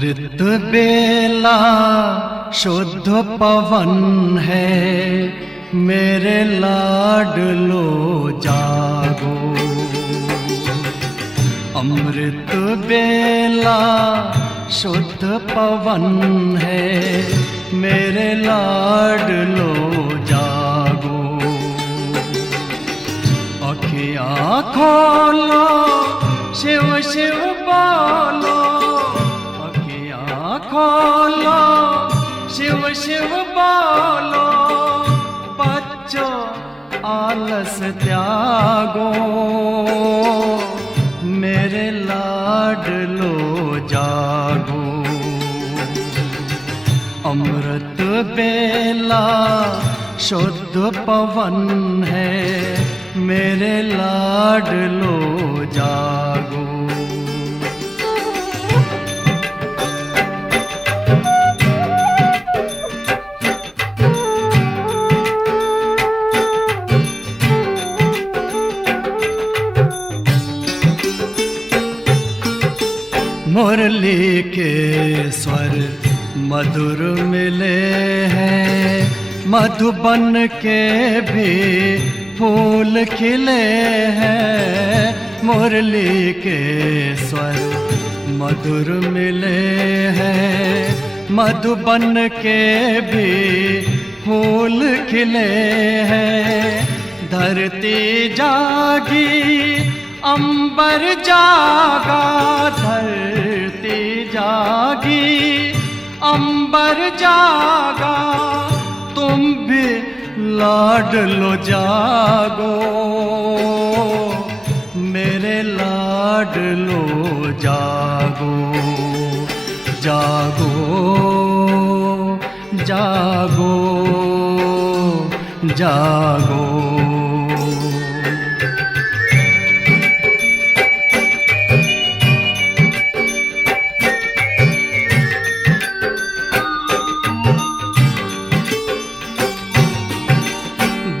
अमृत बेला शुद्ध पवन है, मेरे लाडलो जागो। अमृत बेला शुद्ध पवन है, मेरे लाडलो जागो। अखियाँ खोलो, शिव शिव बोलो, अखियाँ खोलो, शिव शिव बोलो। बच्चों आलस त्यागो, मेरे लाडलो जागो। अमृत बेला शुद्ध पवन है, मेरे लाडलो जागो। मुरली के स्वर मधुर मिले हैं, मधुबन के भी फूल खिले हैं। मुरली के स्वर मधुर मिले हैं, मधुबन के भी फूल खिले हैं। धरती जागी अंबर जागा, धरती जागी अंबर जागा। तुम भी लाडलो जागो, मेरे लाडलो जागो। जागो जागो जागो।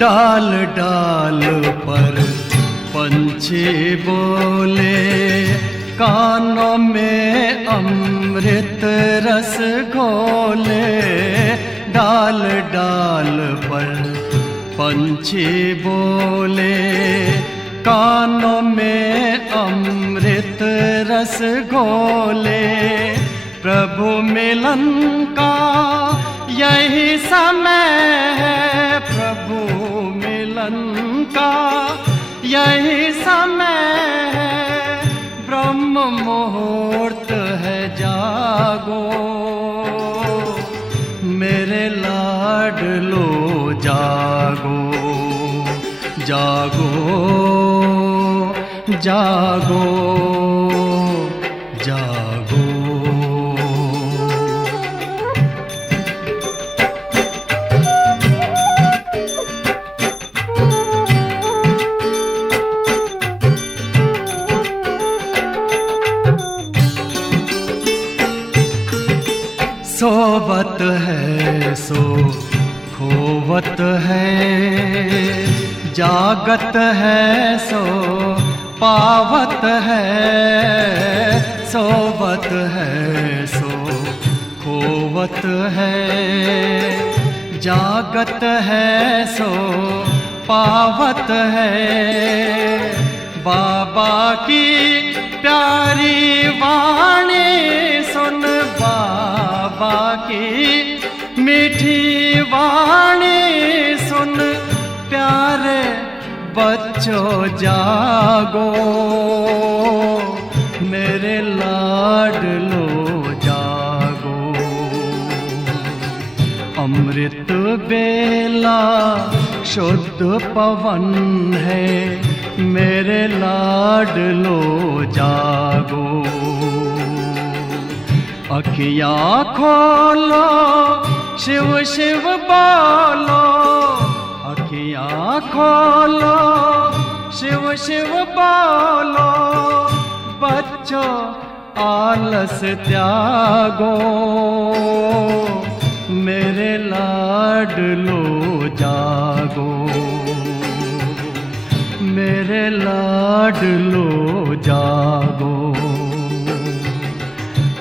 डाल डाल पर पंछी बोले, कानों में अमृत रस घोले। डाल डाल पर पंछी बोले, कानों में अमृत रस घोले। प्रभु मिलन का यही समय है, प्रभु मिलन का यही समय है। ब्रह्म मुहूर्त है, जागो, मेरे लाडलो जागो। जागो जागो जागो। सोवत है सो खोवत है, जागत है सो पावत है। सोवत है सो खोवत है, जागत है सो पावत है। बाबा की प्यारी वाणी सुन, बाबा की मीठी वाणी सुन। प्यारे बच्चों जागो, मेरे लाडलो जागो। अमृत बेला शुद्ध पवन है, मेरे लाडलो जागो। अखियाँ खोलो, शिव शिव बोलो, अखियाँ खोलो, शिव शिव बोलो। बच्चों आलस त्यागो, मेरे लाडलो जागो। मेरे लाडलो जागो,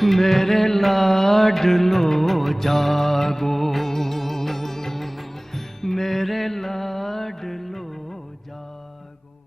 मेरे लाडलो लाडलो जागो, मेरे लाडलो जागो।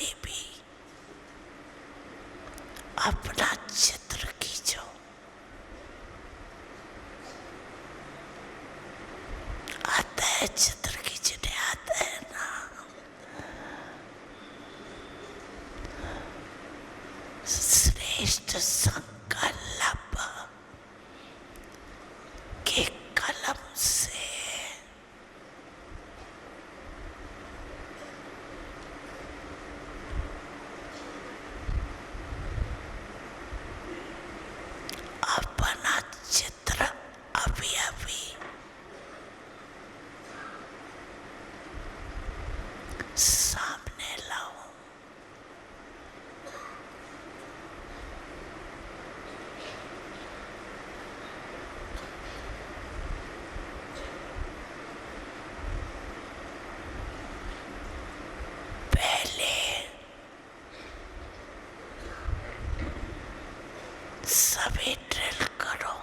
कभी भी अपना चित्र खींचो, आता है चित्र खींचने, आता है ना? श्रेष्ठ संकल्प के कलम से अपना चित्र अभी अभी सामने लाओ। पहले सभी ड्रिल करो,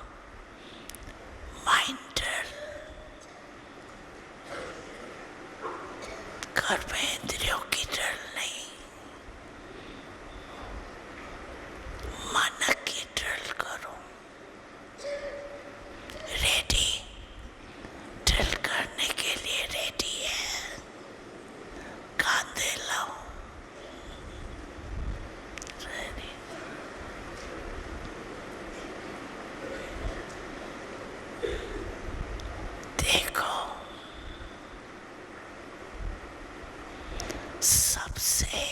माइंड ड्रिल। कर्म इंद्रियों की ड्रिल नहीं, मन की ड्रिल करो। रेडी? ड्रिल करने के लिए रेडी है? कांधे लाओ। रेडी? देखो, सबसे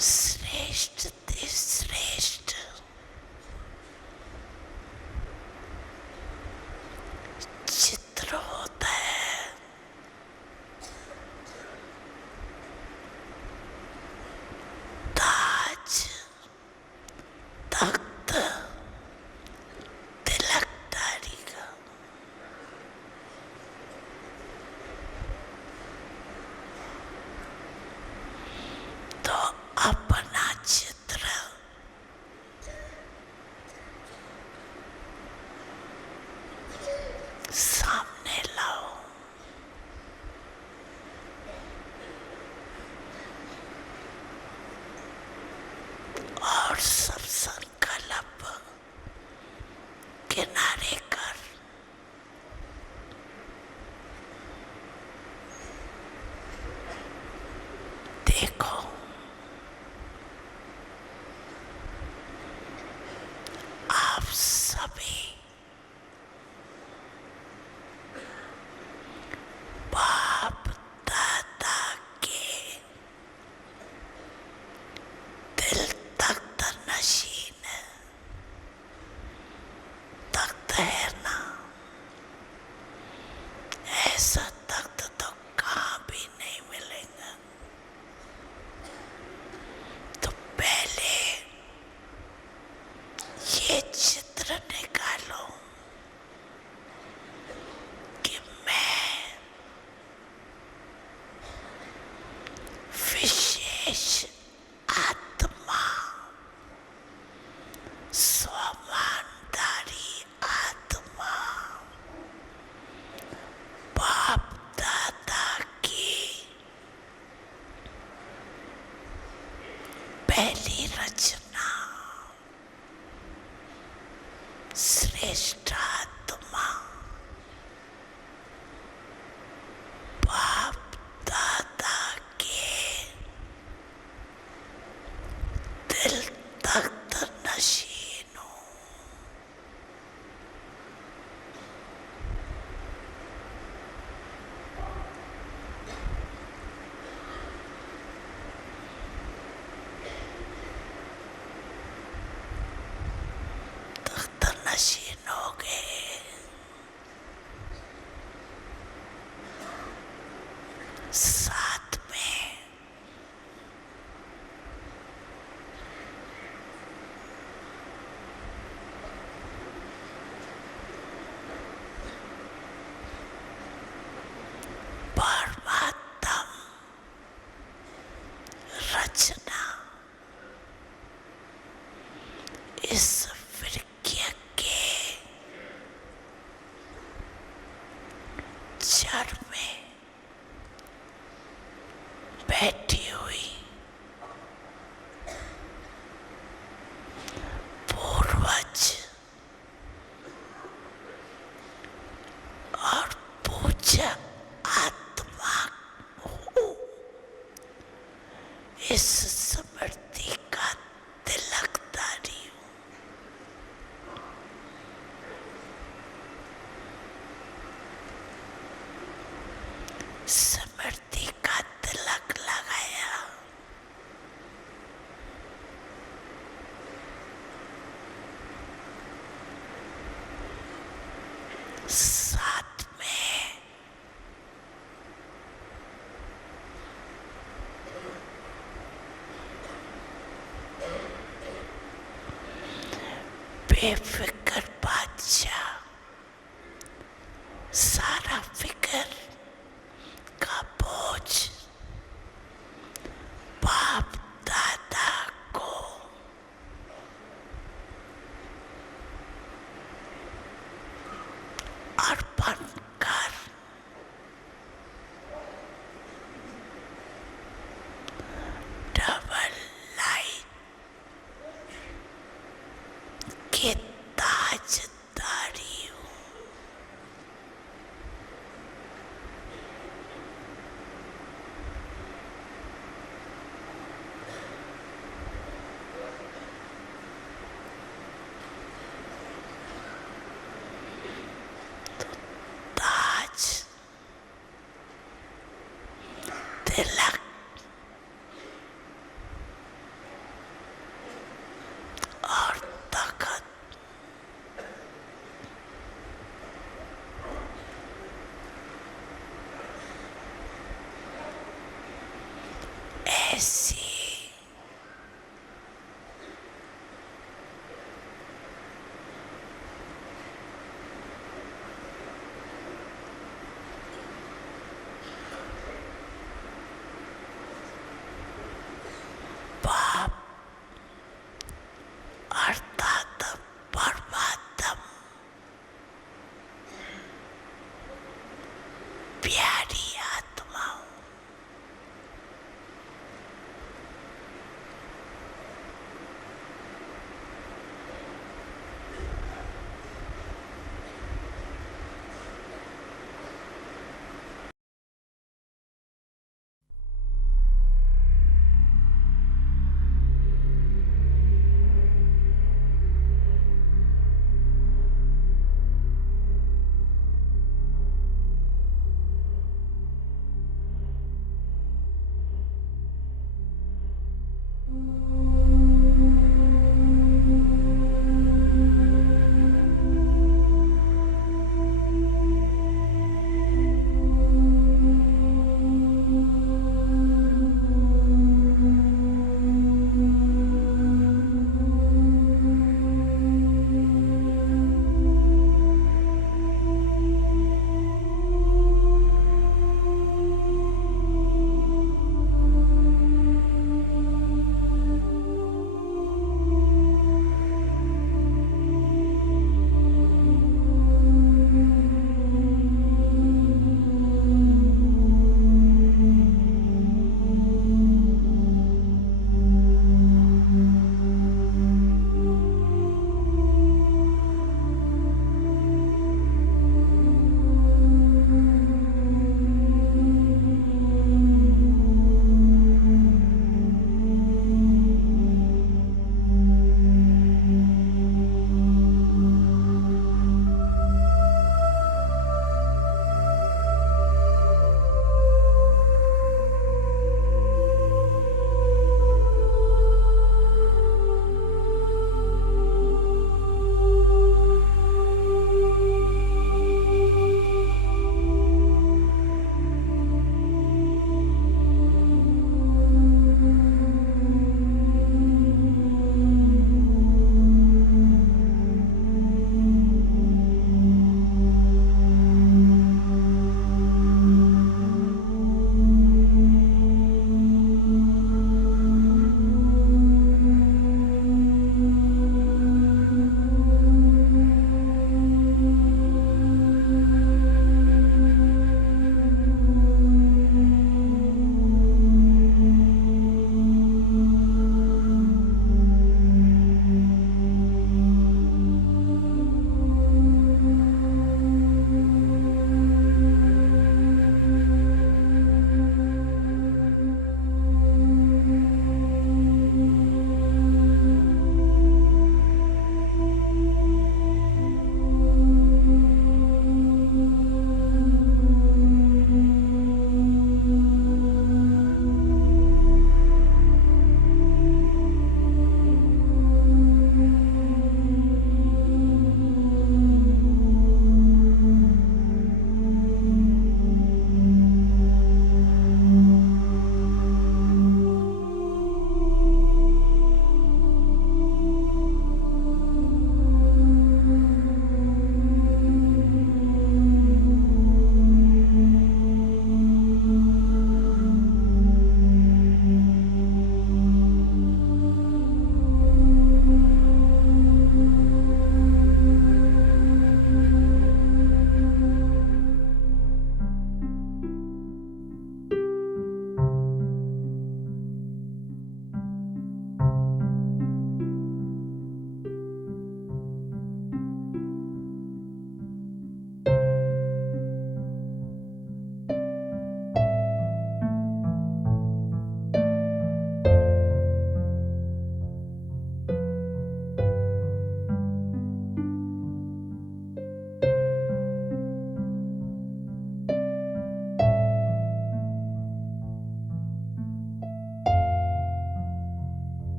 श्रेष्ठ श्रेष्ठ चित्र होता है ताज, तख्त, तिलकदारी का। तो अपना चित्र सामने लाओ। और सब संकल्प किनारे कर। देखो, आप सभी बाप दादा के दिल तख्त नशीन। तख्त है ना? ऐसा तख्त तो कहाँ भी नहीं मिलेगा। तो पहले ये चित्र निकालो कि मैं विशेष आत्मा, स्वामानदारी आत्मा, बाप दादा की पहली रचना, श्रेष्ठ आत्मा, बाप दादा के दिल तख्त नशीन हूँ। तख्त नशीन हो गए। साथ में साथ में बेफिक्र बादशाह सारा फिक्र का बोझ बाप दादा को अर्पण कर डबल लाइट के ताजदारी हूँ। ताज तिलक और तखत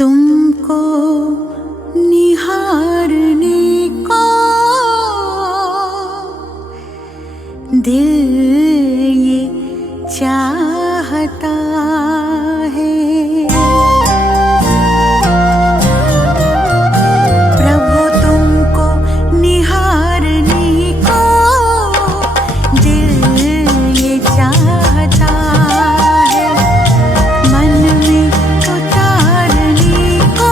तुमको निहारने को दिल ये चाहता है। प्रभु तुमको निहारने को दिल ये चाहता है। मन में उतारने को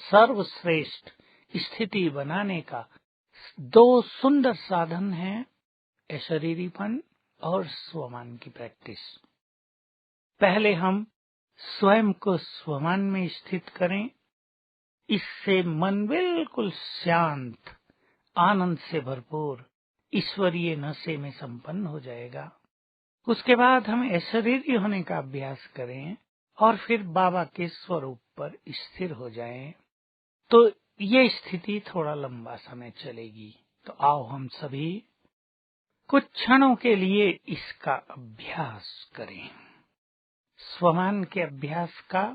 सर्वश्रेष्ठ स्थिति बनाने का दो सुंदर साधन हैं, अशरीरीपन और स्वमान की प्रैक्टिस। पहले हम स्वयं को स्वमान में स्थित करें, इससे मन बिल्कुल शांत, आनंद से भरपूर, ईश्वरीय नशे में संपन्न हो जाएगा। उसके बाद हम अशरीरी होने का अभ्यास करें और फिर बाबा के स्वरूप पर स्थिर हो जाएं, तो ये स्थिति थोड़ा लंबा समय चलेगी। तो आओ हम सभी कुछ क्षणों के लिए इसका अभ्यास करें। स्वमान के अभ्यास का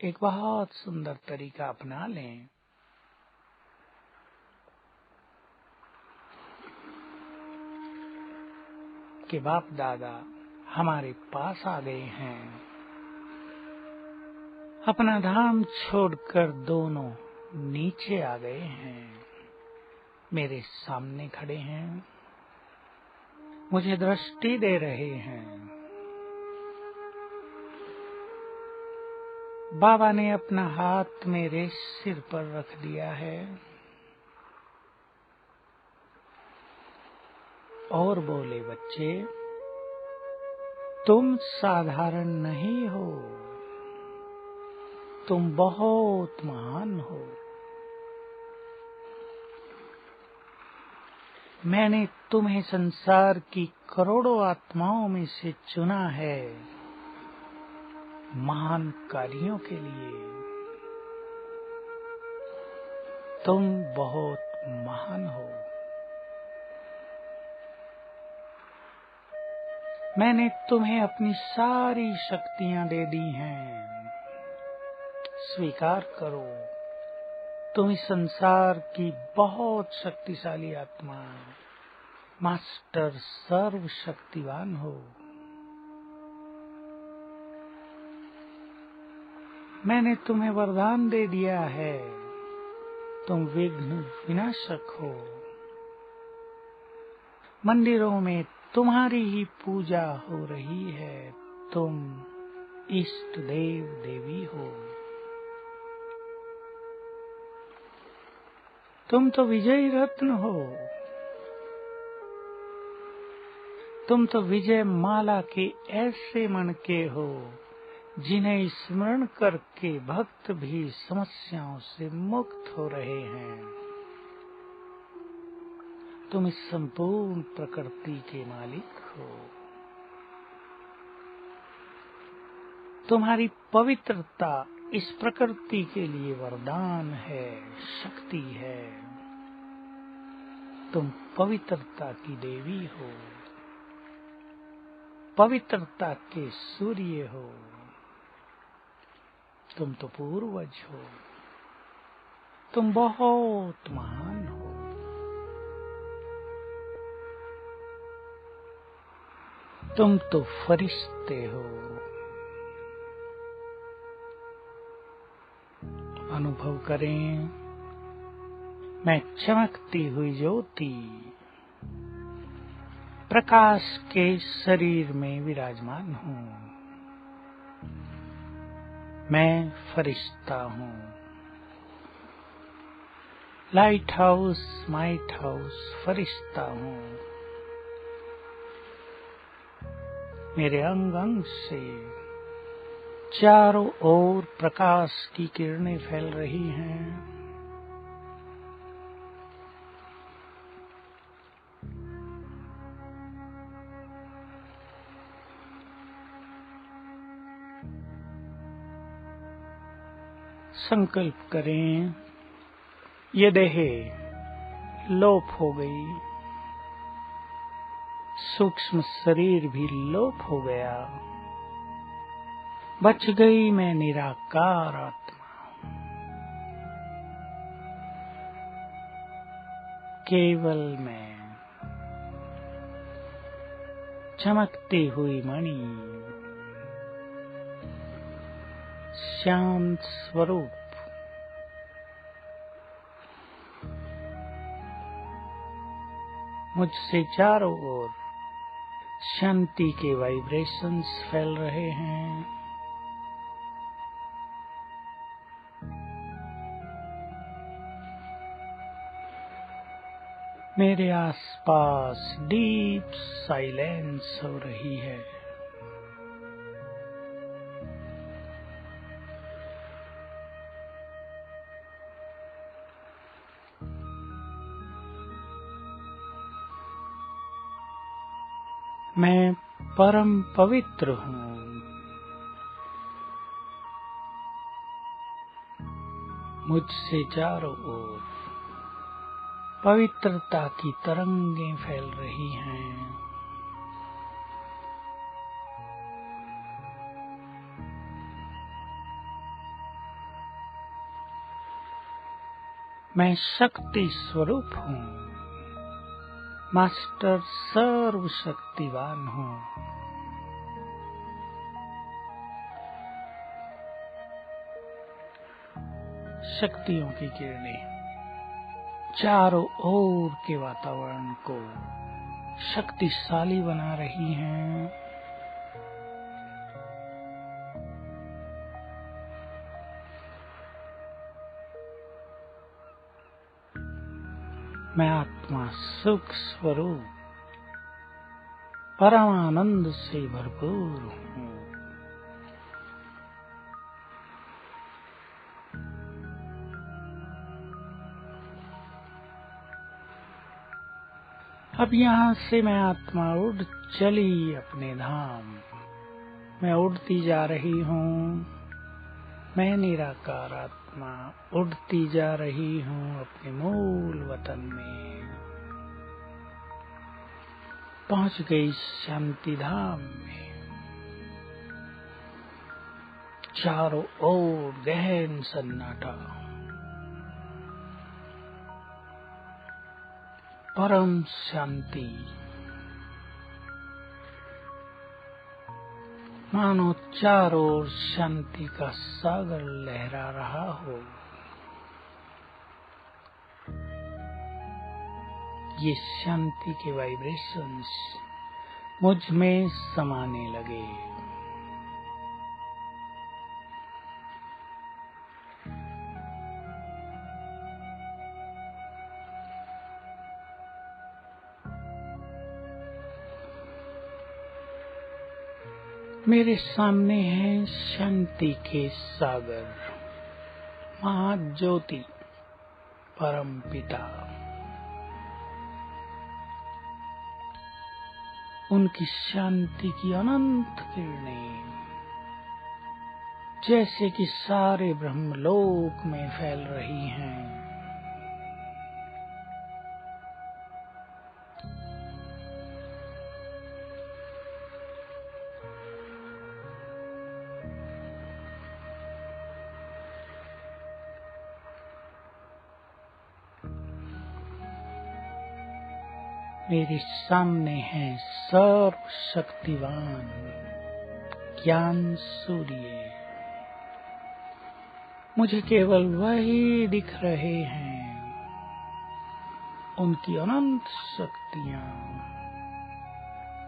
एक बहुत सुंदर तरीका अपना लें। कि बाप दादा हमारे पास आ गए हैं, अपना धाम छोड़कर दोनों नीचे आ गए हैं, मेरे सामने खड़े हैं, मुझे दृष्टि दे रहे हैं। बाबा ने अपना हाथ मेरे सिर पर रख दिया है और बोले, बच्चे तुम साधारण नहीं हो, तुम बहुत महान हो। मैंने तुम्हें संसार की करोड़ों आत्माओं में से चुना है महान कार्यों के लिए। तुम बहुत महान हो। मैंने तुम्हें अपनी सारी शक्तियां दे दी हैं, स्वीकार करो। तुम इस संसार की बहुत शक्तिशाली आत्मा, मास्टर सर्वशक्तिवान हो। मैंने तुम्हें वरदान दे दिया है, तुम विघ्न विनाशक हो। मंदिरों में तुम्हारी ही पूजा हो रही है, तुम इष्ट देव देवी हो। तुम तो विजयी रत्न हो, तुम तो विजय माला के ऐसे मणके हो जिन्हें स्मरण करके भक्त भी समस्याओं से मुक्त हो रहे हैं। तुम इस संपूर्ण प्रकृति के मालिक हो। तुम्हारी पवित्रता इस प्रकृति के लिए वरदान है, शक्ति है। तुम पवित्रता की देवी हो, पवित्रता के सूर्य हो। तुम तो पूर्वज हो, तुम बहुत महान हो। तुम तो फरिश्ते हो। अनुभव करें, मैं चमकती हुई ज्योति प्रकाश के शरीर में विराजमान हूँ। मैं फरिश्ता हूँ। लाइट हाउस, माइट हाउस, फरिश्ता हूँ। मेरे अंग अंग से चारों ओर प्रकाश की किरणें फैल रही हैं। संकल्प करें, ये देह लोप हो गई, सूक्ष्म शरीर भी लोप हो गया, बच गई मैं निराकार आत्मा। केवल मैं, चमकती हुई मणि, शांत स्वरूप। मुझसे चारों ओर शांति के वाइब्रेशंस फैल रहे हैं। मेरे आसपास डीप साइलेंस हो रही है। मैं परम पवित्र हूँ। मुझसे चारों ओर पवित्रता की तरंगें फैल रही हैं। मैं शक्ति स्वरूप हूँ। मास्टर सर्वशक्तिवान हूँ। शक्तियों की किरणें चारों ओर के वातावरण को शक्तिशाली बना रही हैं। मैं आत्मा सुख स्वरूप परमानंद से भरपूर हूँ। अब यहाँ से मैं आत्मा उड़ चली अपने धाम। मैं उड़ती जा रही हूँ। मैं निराकार आत्मा उड़ती जा रही हूँ अपने मूल वतन में। पहुँच गई शांति धाम में। चारों ओर गहन सन्नाटा, परम शांति, मानो चारों ओर शांति का सागर लहरा रहा हो। ये शांति के वाइब्रेशंस मुझ में समाने लगे। मेरे सामने है शांति के सागर, महाज्योति, परम पिता। उनकी शांति की अनंत किरणें जैसे कि सारे ब्रह्मलोक में फैल रही हैं। मेरे सामने है सर्वशक्तिवान ज्ञान सूर्य। मुझे केवल वही दिख रहे हैं। उनकी अनंत शक्तियां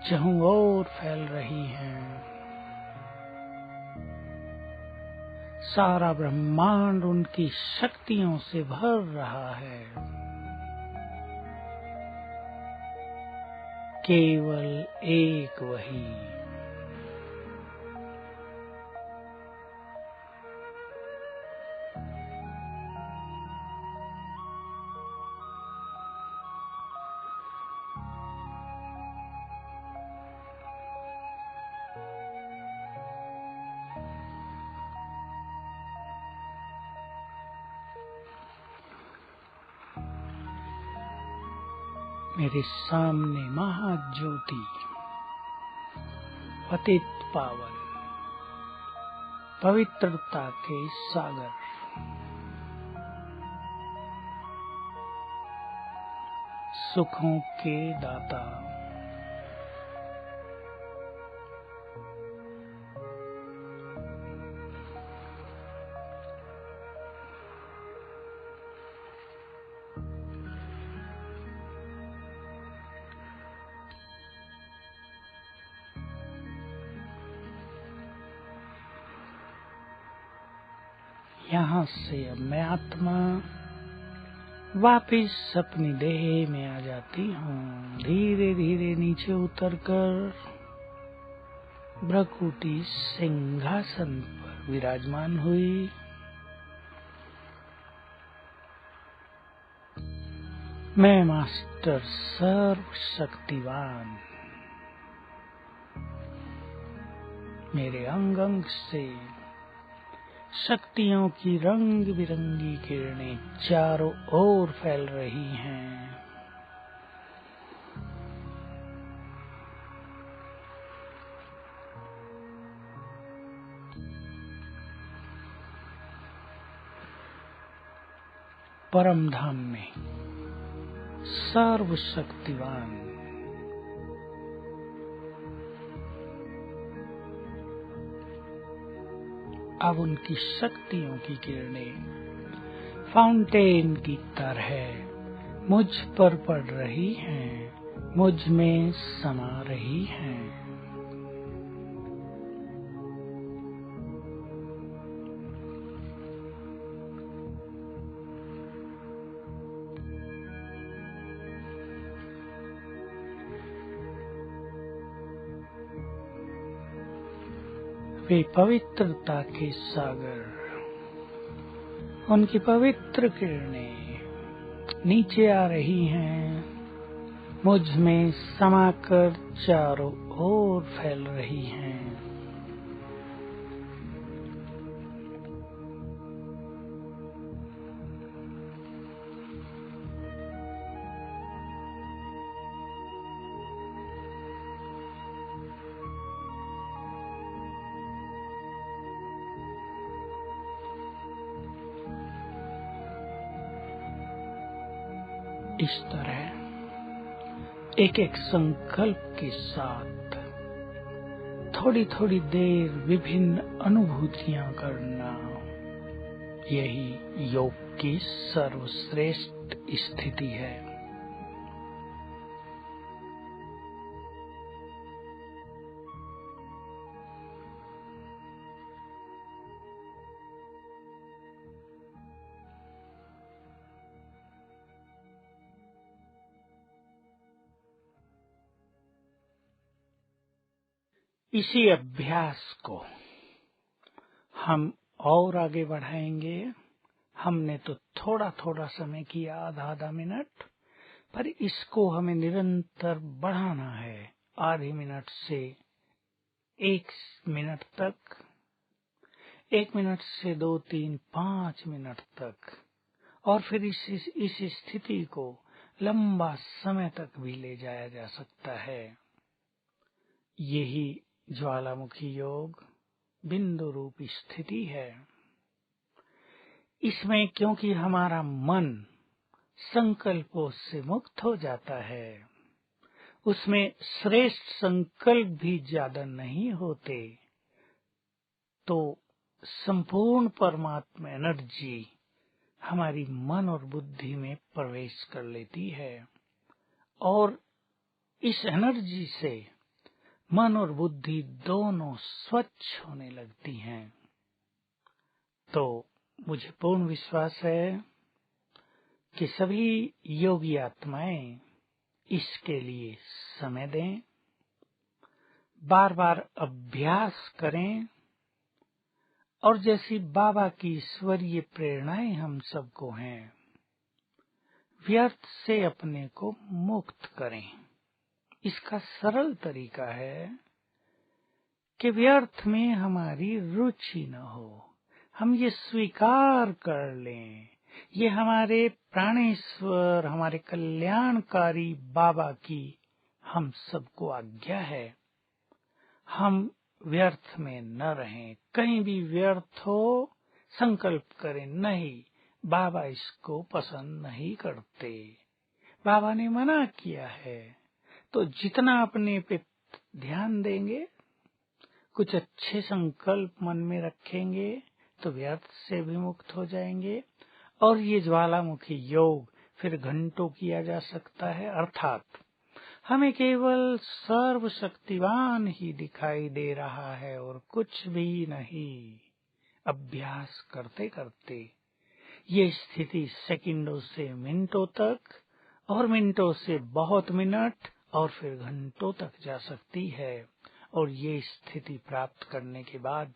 चारों ओर फैल रही हैं। सारा ब्रह्मांड उनकी शक्तियों से भर रहा है। केवल एक वही, मेरे सामने महाज्योति, पतित पावन, पवित्रता के सागर, सुखों के दाता, यहाँ से अब मैं आत्मा वापिस अपनी देह में आ जाती हूँ। धीरे धीरे नीचे उतरकर भ्रकुटी सिंहासन पर विराजमान हुई। मैं मास्टर सर्वशक्तिवान, मेरे अंग अंग से शक्तियों की रंग बिरंगी किरणें चारों ओर फैल रही हैं। परम धाम में सर्वशक्तिवान अब उनकी शक्तियों की किरणें फाउंटेन की तरह मुझ पर पड़ रही हैं, मुझ में समा रही हैं। वे पवित्रता के सागर, उनकी पवित्र किरणें नीचे आ रही हैं, मुझ में समाकर चारों ओर फैल रही हैं। इस तरह एक एक संकल्प के साथ थोड़ी थोड़ी देर विभिन्न अनुभूतियां करना, यही योग की सर्वश्रेष्ठ स्थिति है। इसी अभ्यास को हम और आगे बढ़ाएंगे। हमने तो थोड़ा थोड़ा समय किया, आधा मिनट, पर इसको हमें निरंतर बढ़ाना है। आधे मिनट से 1 मिनट तक, 1 मिनट से 2, 3, 5 मिनट तक, और फिर इस स्थिति को लंबा समय तक भी ले जाया जा सकता है। यही ज्वालामुखी योग बिंदु रूप स्थिति है। इसमें क्योंकि हमारा मन संकल्पों से मुक्त हो जाता है, उसमें श्रेष्ठ संकल्प भी ज्यादा नहीं होते, तो संपूर्ण परमात्मा एनर्जी हमारी मन और बुद्धि में प्रवेश कर लेती है, और इस एनर्जी से मन और बुद्धि दोनों स्वच्छ होने लगती हैं। तो मुझे पूर्ण विश्वास है कि सभी योगी आत्माएं इसके लिए समय दें, बार बार अभ्यास करें, और जैसी बाबा की ईश्वरीय प्रेरणाएं हम सबको हैं, व्यर्थ से अपने को मुक्त करें। इसका सरल तरीका है कि व्यर्थ में हमारी रुचि न हो। हम ये स्वीकार कर लें, ये हमारे प्राणेश्वर, हमारे कल्याणकारी बाबा की हम सबको आज्ञा है। हम व्यर्थ में न रहें, कहीं भी व्यर्थ हो संकल्प करें नहीं, बाबा इसको पसंद नहीं करते। बाबा ने मना किया है। तो जितना अपने पे ध्यान देंगे, कुछ अच्छे संकल्प मन में रखेंगे, तो व्यर्थ से भी मुक्त हो जाएंगे। और ये ज्वालामुखी योग फिर घंटों किया जा सकता है, अर्थात हमें केवल सर्वशक्तिवान ही दिखाई दे रहा है और कुछ भी नहीं। अभ्यास करते करते ये स्थिति सेकंडों से मिनटों तक और मिनटों से बहुत मिनट और फिर घंटों तक जा सकती है। और ये स्थिति प्राप्त करने के बाद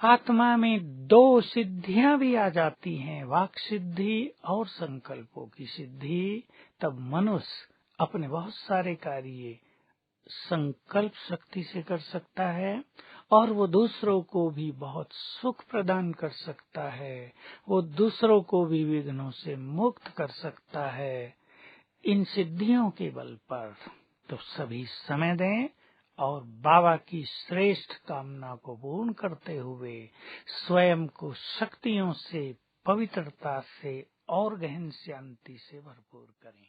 आत्मा में 2 सिद्धियां भी आ जाती हैं, वाक सिद्धि और संकल्पों की सिद्धि। तब मनुष्य अपने बहुत सारे कार्य संकल्प शक्ति से कर सकता है और वो दूसरों को भी बहुत सुख प्रदान कर सकता है, वो दूसरों को भी विघ्नों से मुक्त कर सकता है इन सिद्धियों के बल पर। तो सभी समय दें और बाबा की श्रेष्ठ कामना को पूर्ण करते हुए स्वयं को शक्तियों से, पवित्रता से और गहन शांति से भरपूर करें।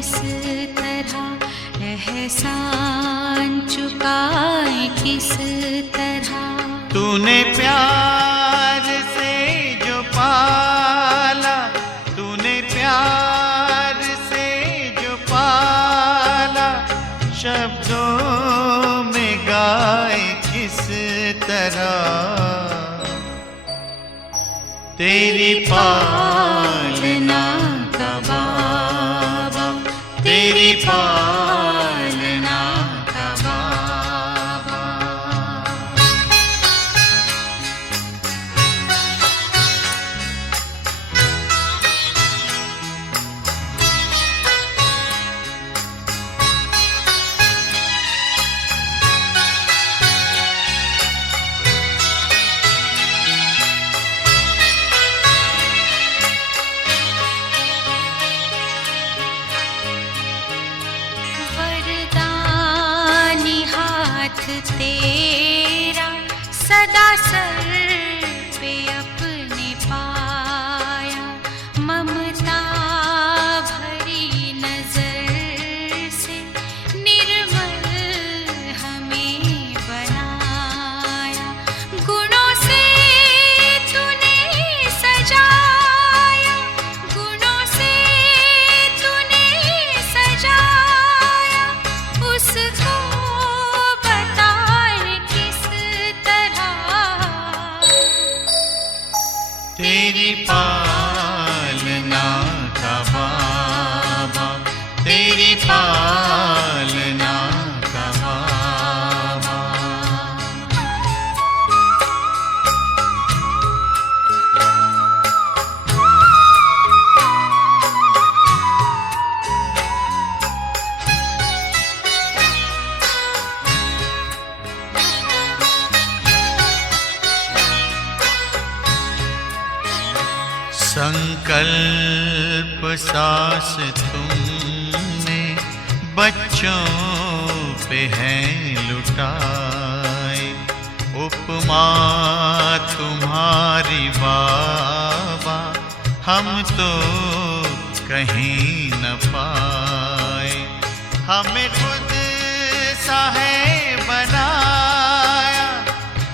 किस तरह, एहसान चुकाए किस तरह। तूने प्यार से जो पाला, तूने प्यार से जो पाला, शब्दों में गाए किस तरह। तेरी पालना का बाबा, तेरी पालना का बाबा। वरदानी हाथ तेरा सदा सर पे अपने पाया, ममता भरी नजर से निर्मल हमें बनाया। गुणों से तूने सजाया, गुणों से तूने सजाया, उसको बताए किस तरह। तेरी पालना का बाबा, तेरी पालना का बाबा। संकल्प सास तुमने बच्चों पे हैं लुटाए, उपमा तुम्हारी बाबा हम तो कहीं न पाए। हमें खुद सा है बनाया,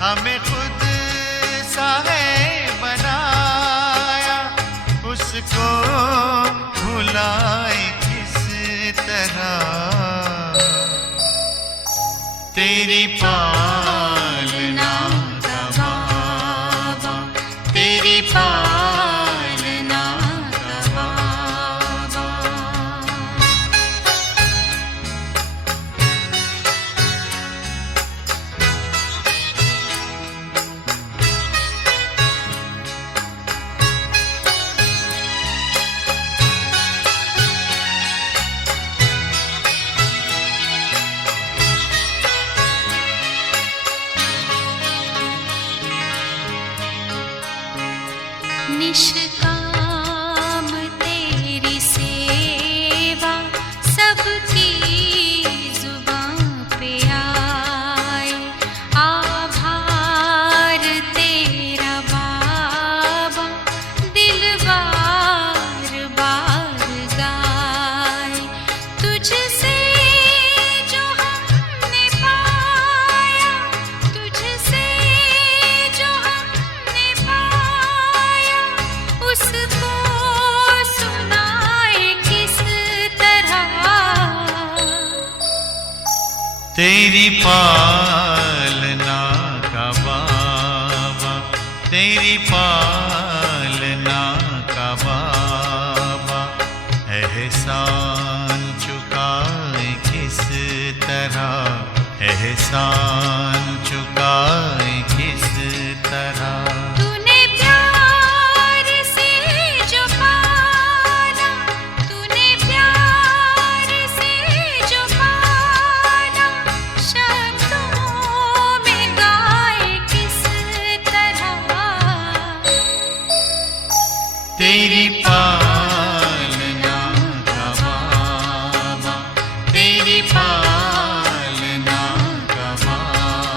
हमें खुद सा है बनाया, उसको भुलाए किस तरह। तेरी पालना का बाबा, तेरी पालना का बाबा। निष्काम तेरी सेवा सबकी जुबां पे आए, आभार तेरा बाबा दिल बार बार गाए। तुझसे जो हमने पाया, तुझसे जो हमने पाया, उसको सुनाए किस तरह। तेरी पालना का बाबा, तेरी पालना का बाबा। एहसान चुकाए किस तरह, एहसान चुकाए किस तरह। तूने प्यार से जो पाला, तूने प्यार से जो पाला, शब्दों में गाए किस तरह। तेरी पालना का बाबा, तेरी पालना का बाबा।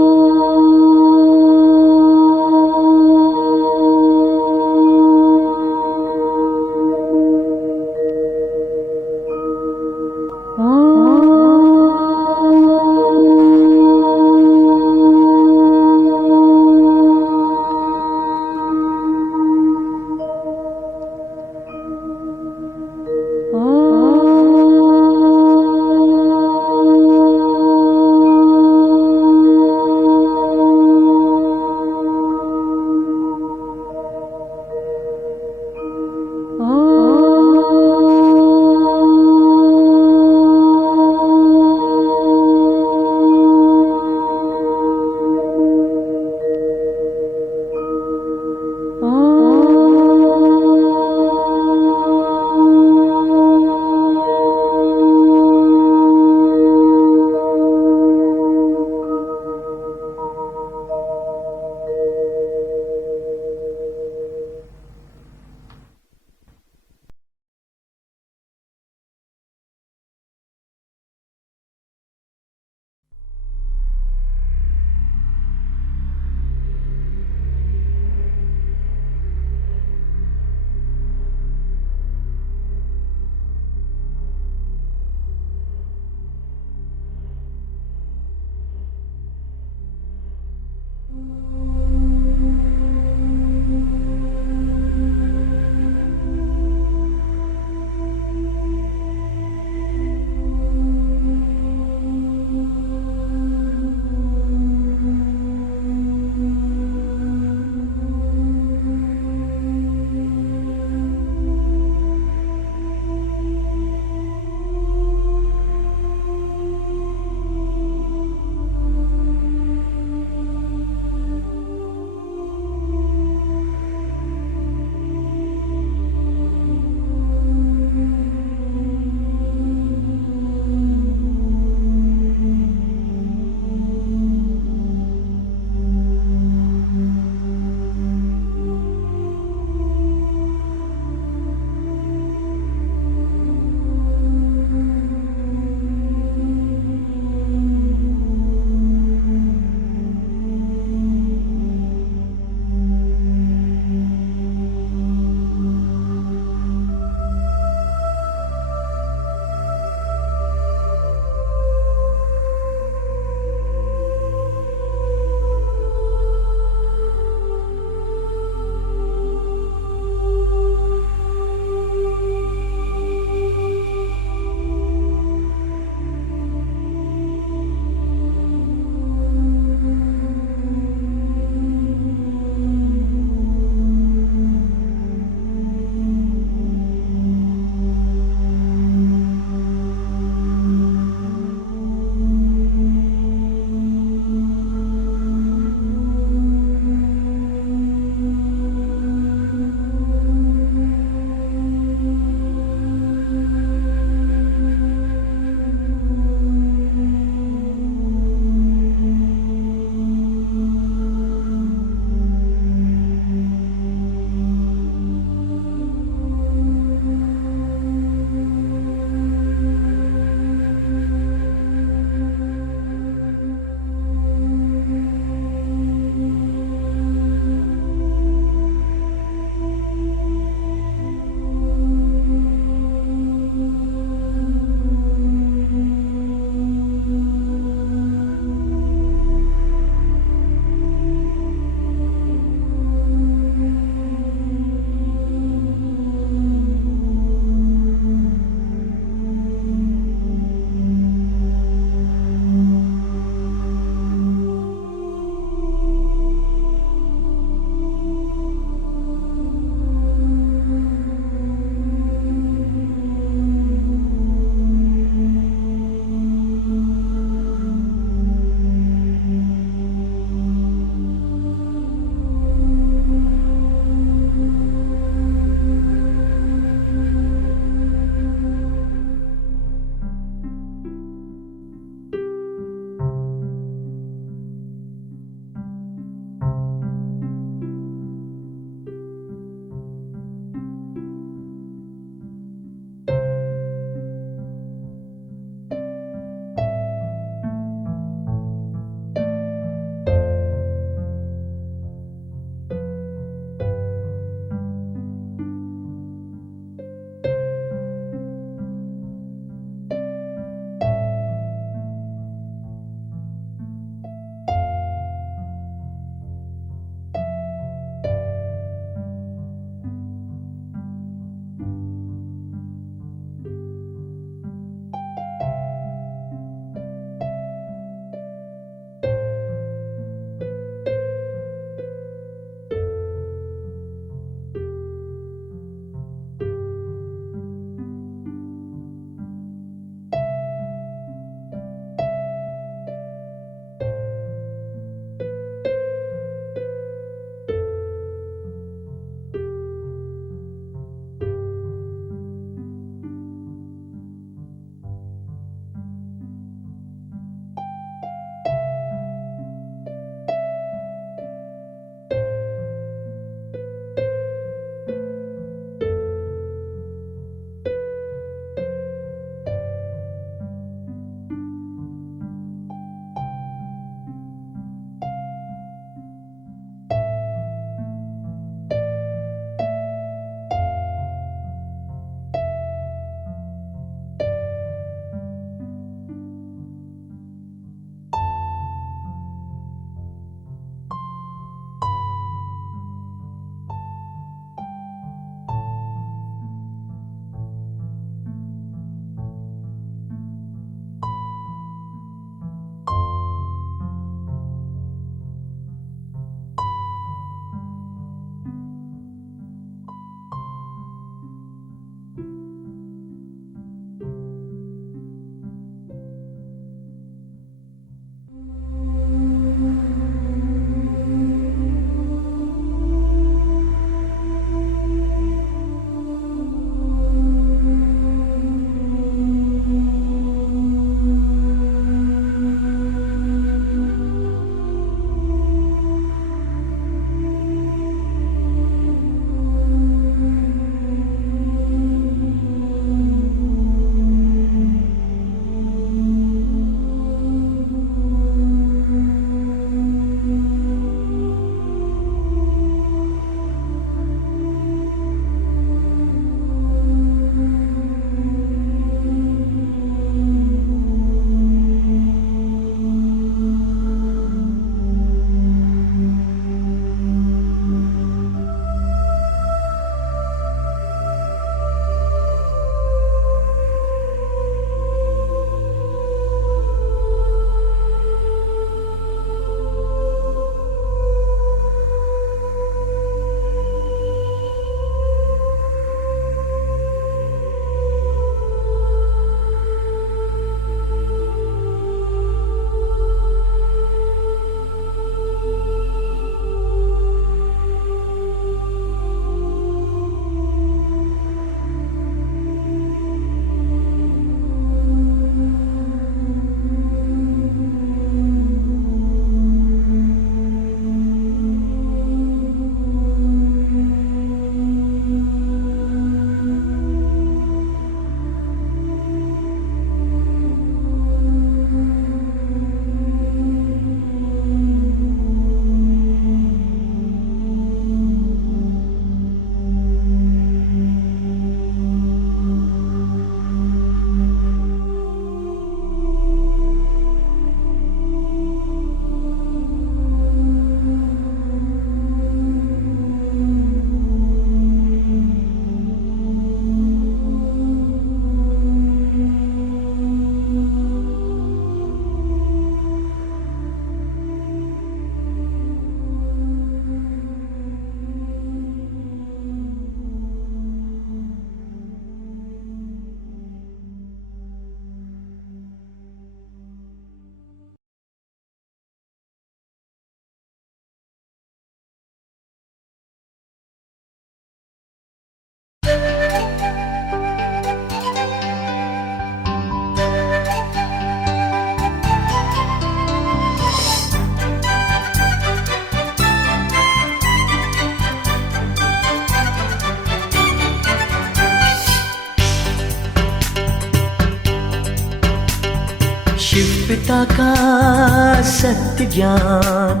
पिता का सत्य ज्ञान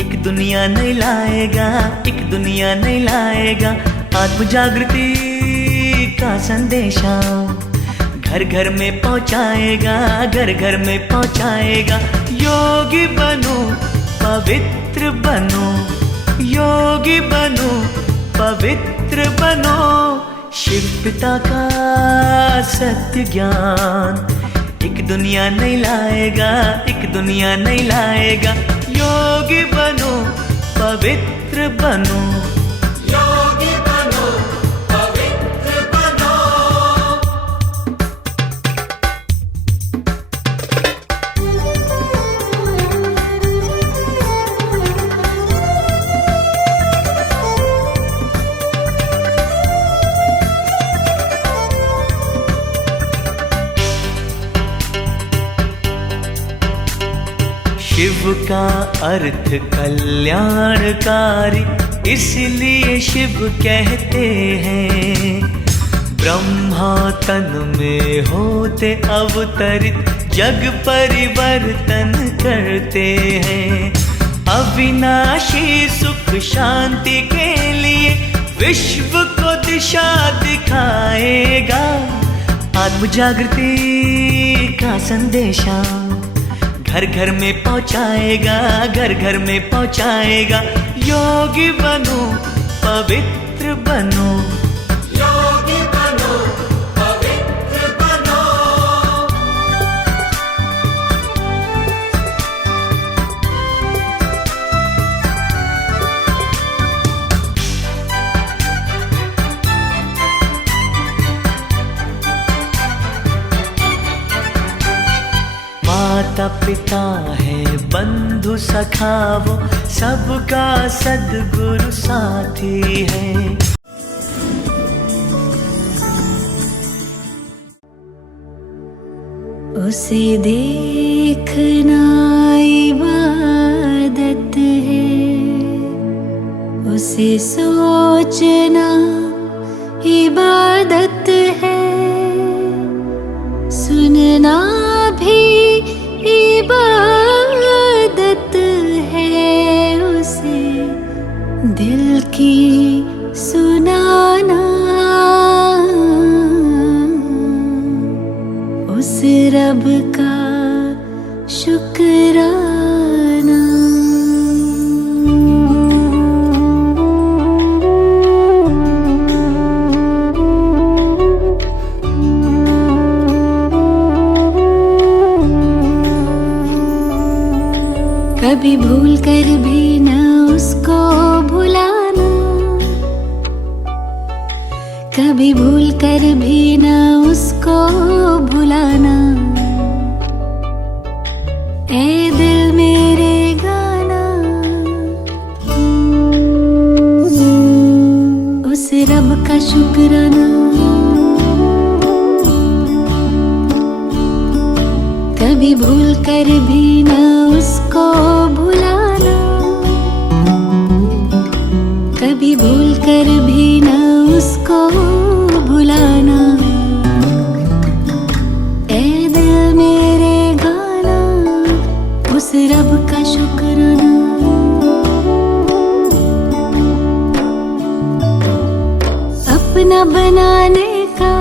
एक दुनिया नहीं लाएगा, एक दुनिया नहीं लाएगा। आत्म जागृति का संदेशा घर घर में पहुंचाएगा, घर घर में पहुंचाएगा। योगी बनो पवित्र बनो, योगी बनो पवित्र बनो। शिव पिता का सत्य ज्ञान एक दुनिया नहीं लाएगा, एक दुनिया नहीं लाएगा। योगी बनो पवित्र बनो, योगी बनो पवित्र बनो। शिव का अर्थ कल्याणकारी, इसलिए शिव कहते हैं। ब्रह्मा तन में होते अवतरित, जग परिवर्तन करते हैं। अविनाशी सुख शांति के लिए विश्व को दिशा दिखाएगा। आत्म जागृति का संदेशा घर घर में पहुंचाएगा, घर घर में पहुंचाएगा। योगी बनो पवित्र बनो, योगी बनो पवित्र बनो। माता पिता है बंधु सखा, वो सबका सद्गुरु साथी है। उसे देखना इबादत है, उसे सोचना इबादत है, सुनना भी इबादत है। उसे दिल की सुनाना, उस रब का शुक्राना। कभी भूल कर भी न उसको भुलाना, कभी भूल कर भी न उसको भुलाना। ए दिल मेरे गाना, उस रब का शुक्राना। कभी भूल कर भी न उसको भुलाना, कभी भूल कर भी न उसको भुलाना। ए दिल मेरे गाना, उस रब का शुक्राना। अपना बनाने का,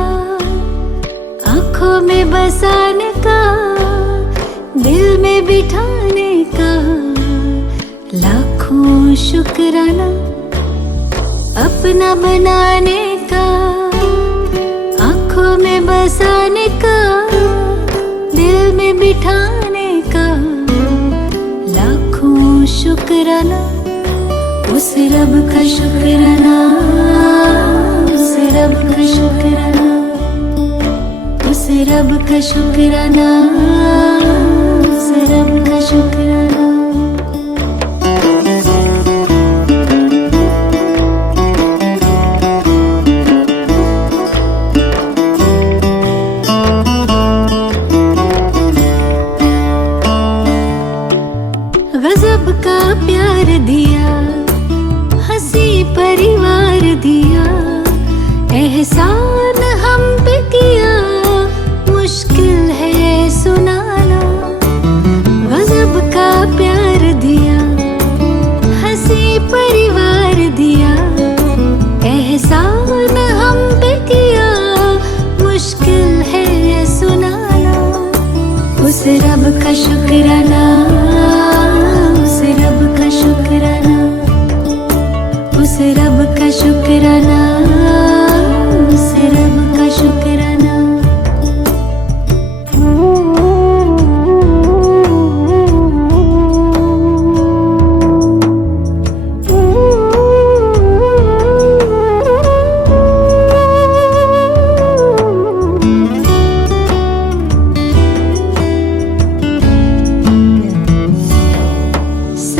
आँखों में बसाने का, दिल में बिठाने का लाखों शुक्राना। अपना बनाने का, आँखों में बसाने का, दिल में बिठाने का लाखों शुक्राना। उस रब का शुक्राना, उस रब का शुक्राना, उस रब का शुक्राना, उस रब का शुक्राना। गजब का प्यार दिया, हंसी परिवार दिया, एहसान हम पे किया, मुश्किल है सुनाना।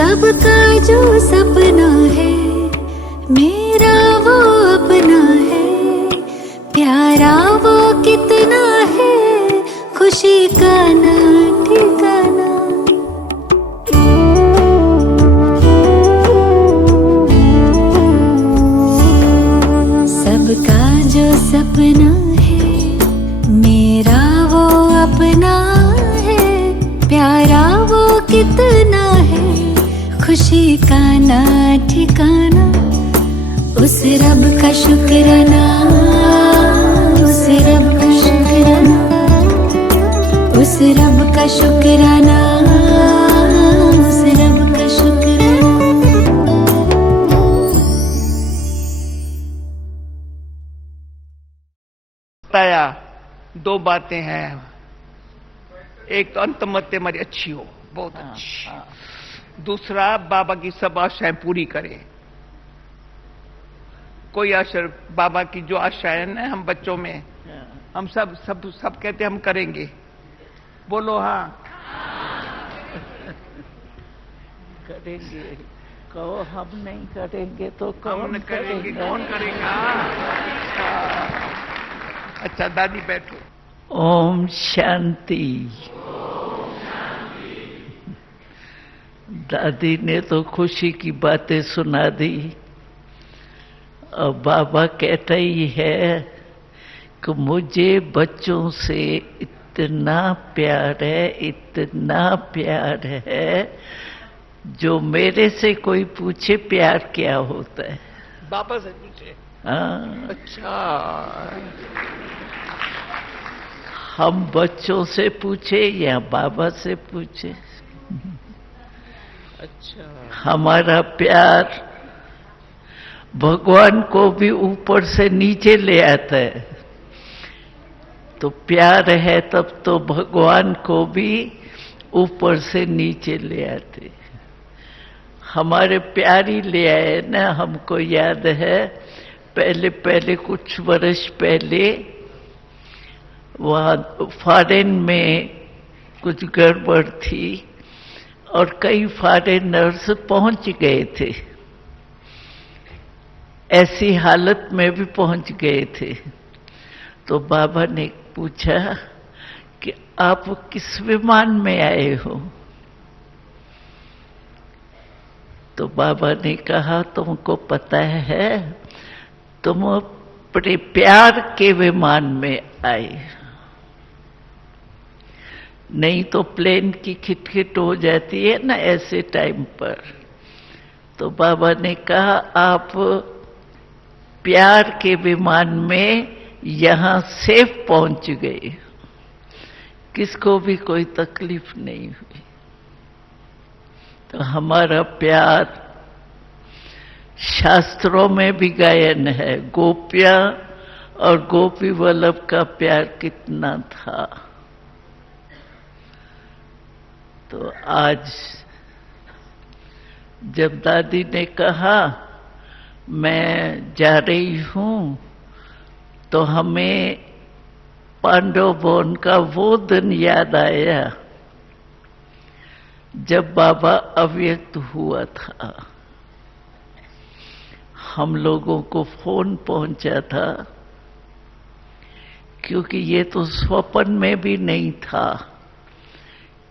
सबका जो सपना है मेरा वो अपना है, प्यारा वो कितना है, खुशी का ना ठिकाना। सबका जो सपना है मेरा वो अपना है, प्यारा वो कितना है, खुशी का ना ठिकाना। उस रब का शुक्राना, उस रब का शुक्राना, उस रब का शुक्राना, उस रब का शुक्राना। बताया दो बातें हैं, एक तो अंतमत्य हमारी अच्छी हो, बहुत अच्छी। दूसरा बाबा की सब आशाएं पूरी करे। कोई आशा, बाबा की जो आशा है ना हम बच्चों में, हम सब सब सब कहते हम करेंगे। बोलो हाँ करेंगे। कहो हम नहीं करेंगे तो कौन करेंगे? करेगा? कौन करेगा? अच्छा दादी बैठो। ओम शांति। दादी ने तो खुशी की बातें सुना दी और बाबा कहता ही है कि मुझे बच्चों से इतना प्यार है, इतना प्यार है, जो मेरे से कोई पूछे प्यार क्या होता है। बाबा से पूछे? हाँ, अच्छा। हम बच्चों से पूछे या बाबा से पूछे, अच्छा, हमारा प्यार भगवान को भी ऊपर से नीचे ले आता है। तो प्यार है तब तो भगवान को भी ऊपर से नीचे ले आते। हमारे प्यार ही ले आए ना। हमको याद है पहले पहले कुछ वर्ष पहले वहाँ फॉरेन में कुछ गड़बड़ थी और कई फॉरेनर्स पहुंच गए थे, ऐसी हालत में भी पहुंच गए थे। तो बाबा ने पूछा कि आप किस विमान में आए हो? तो बाबा ने कहा तुमको पता है तुम अपने प्यार के विमान में आए, नहीं तो प्लेन की खिटखिट हो जाती है ना ऐसे टाइम पर। तो बाबा ने कहा आप प्यार के विमान में यहां सेफ पहुंच गए, किसको भी कोई तकलीफ नहीं हुई। तो हमारा प्यार शास्त्रों में भी गायन है। गोपियां और गोपी वल्लभ का प्यार कितना था। तो आज जब दादी ने कहा मैं जा रही हूं, तो हमें पांडव वन का वो दिन याद आया जब बाबा अव्यक्त हुआ था। हम लोगों को फोन पहुंचा था, क्योंकि ये तो स्वप्न में भी नहीं था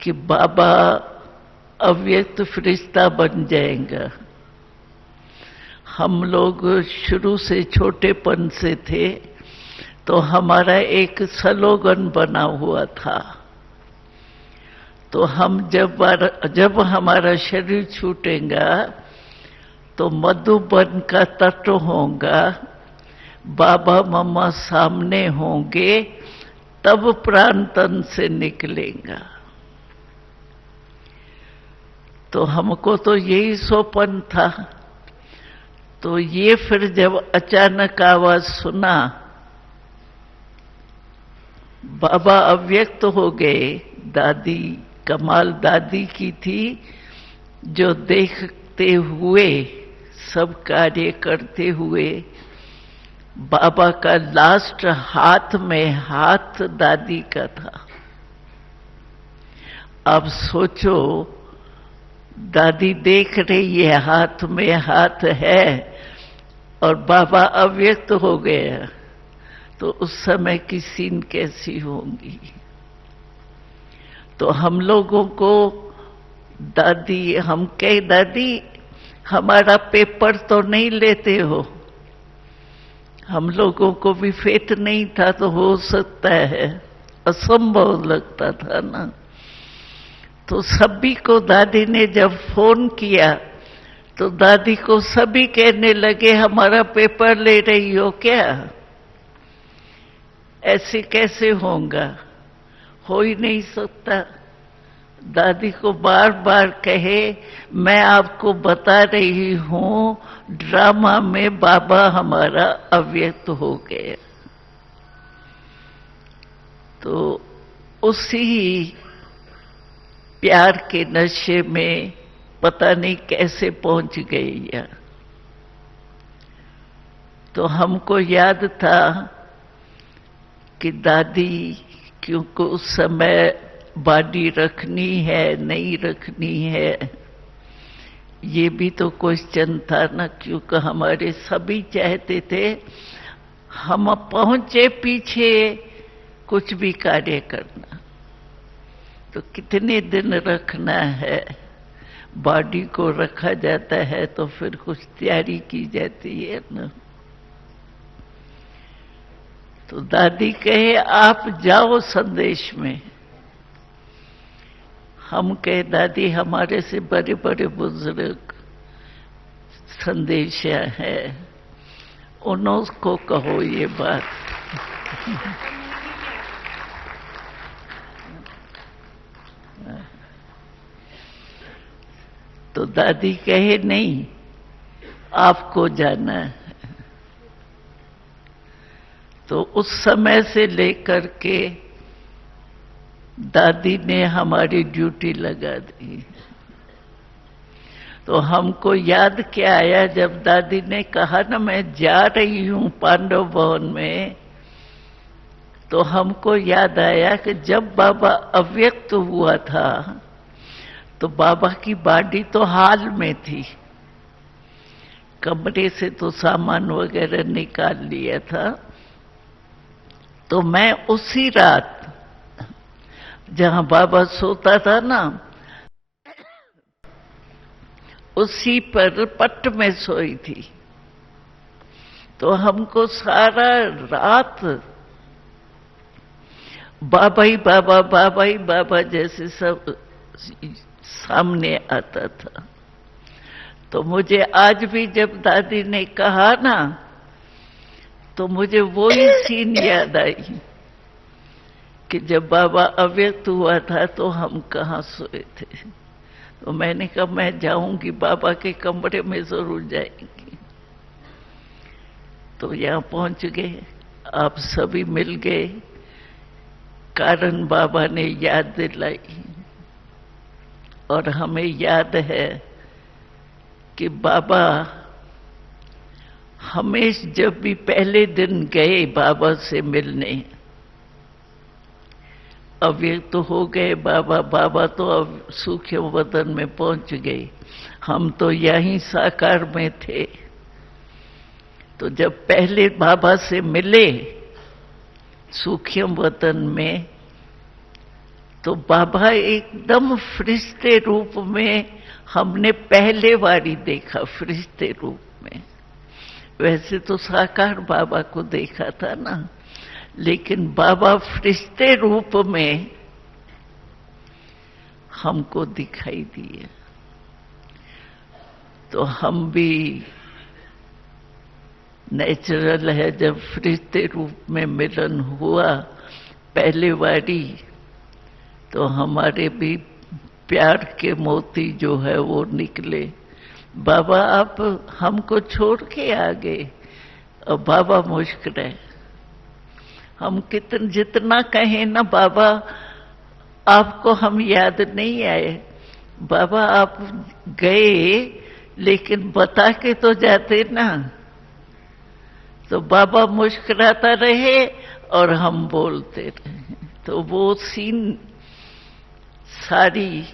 कि बाबा अव्यक्त फरिश्ता बन जाएगा। हम लोग शुरू से छोटेपन से थे, तो हमारा एक स्लोगन बना हुआ था। तो हम जब हमारा शरीर छूटेगा तो मधुबन का तट होगा, बाबा मम्मा सामने होंगे, तब प्राण तन से निकलेगा। तो हमको तो यही स्वप्न था। तो ये फिर जब अचानक आवाज सुना बाबा अव्यक्त हो गए, दादी कमाल दादी की थी, जो देखते हुए सब कार्य करते हुए बाबा का लास्ट हाथ में हाथ दादी का था। अब सोचो दादी देख रही है हाथ में हाथ है और बाबा अव्यक्त हो गया, तो उस समय की सीन कैसी होंगी। तो हम लोगों को दादी, हम कहे दादी हमारा पेपर तो नहीं लेते हो, हम लोगों को भी फेथ नहीं था तो हो सकता है, असंभव लगता था ना। तो सभी को दादी ने जब फोन किया तो दादी को सभी कहने लगे हमारा पेपर ले रही हो क्या, ऐसे कैसे होगा, हो ही नहीं सकता। दादी को बार बार कहे मैं आपको बता रही हूं ड्रामा में बाबा हमारा अव्यक्त हो गया। तो उसी प्यार के नशे में पता नहीं कैसे पहुंच गई है। तो हमको याद था कि दादी, क्योंकि उस समय बॉडी रखनी है नहीं रखनी है ये भी तो क्वेश्चन था ना, क्योंकि हमारे सभी चाहते थे हम पहुंचे पीछे कुछ भी कार्य करना। तो कितने दिन रखना है, बॉडी को रखा जाता है तो फिर कुछ तैयारी की जाती है ना। तो दादी कहे आप जाओ संदेश में, हम कहे दादी हमारे से बड़े बड़े बुजुर्ग संदेश है, उनको कहो ये बात। तो दादी कहे नहीं आपको जाना है। तो उस समय से लेकर के दादी ने हमारी ड्यूटी लगा दी। तो हमको याद क्या आया जब दादी ने कहा ना मैं जा रही हूं पांडव भवन में, तो हमको याद आया कि जब बाबा अव्यक्त हुआ था तो बाबा की बॉडी तो हाल में थी, कमरे से तो सामान वगैरह निकाल लिया था। तो मैं उसी रात जहां बाबा सोता था ना, उसी पर पट में सोई थी। तो हमको सारा रात बाबा ही बाबा, बाबा ही बाबा जैसे सब सामने आता था। तो मुझे आज भी जब दादी ने कहा ना, तो मुझे वही सीन याद आई कि जब बाबा अव्यक्त हुआ था तो हम कहाँ सोए थे। तो मैंने कहा मैं जाऊंगी, बाबा के कमरे में जरूर जाएंगी। तो यहाँ पहुंच गए, आप सभी मिल गए, कारण बाबा ने याद दिलाई। और हमें याद है कि बाबा हमेशा जब भी पहले दिन गए बाबा से मिलने, अव्यक्त तो हो गए बाबा, बाबा तो अब सूक्ष्म वतन में पहुंच गए, हम तो यहीं साकार में थे। तो जब पहले बाबा से मिले सूक्ष्म वतन में, तो बाबा एकदम फरिश्ते रूप में हमने पहले बारी देखा, फरिश्ते रूप में। वैसे तो साकार बाबा को देखा था ना, लेकिन बाबा फरिश्ते रूप में हमको दिखाई दिए। तो हम भी नेचुरल है, जब फरिश्ते रूप में मिलन हुआ पहले बारी, तो हमारे भी प्यार के मोती जो है वो निकले। बाबा आप हमको छोड़ के आ गए, और बाबा मुस्कुराए। हम जितना कहें ना बाबा आपको हम याद नहीं आए, बाबा आप गए लेकिन बता के तो जाते ना। तो बाबा मुस्कुराता रहे और हम बोलते रहे। तो वो सीन सारी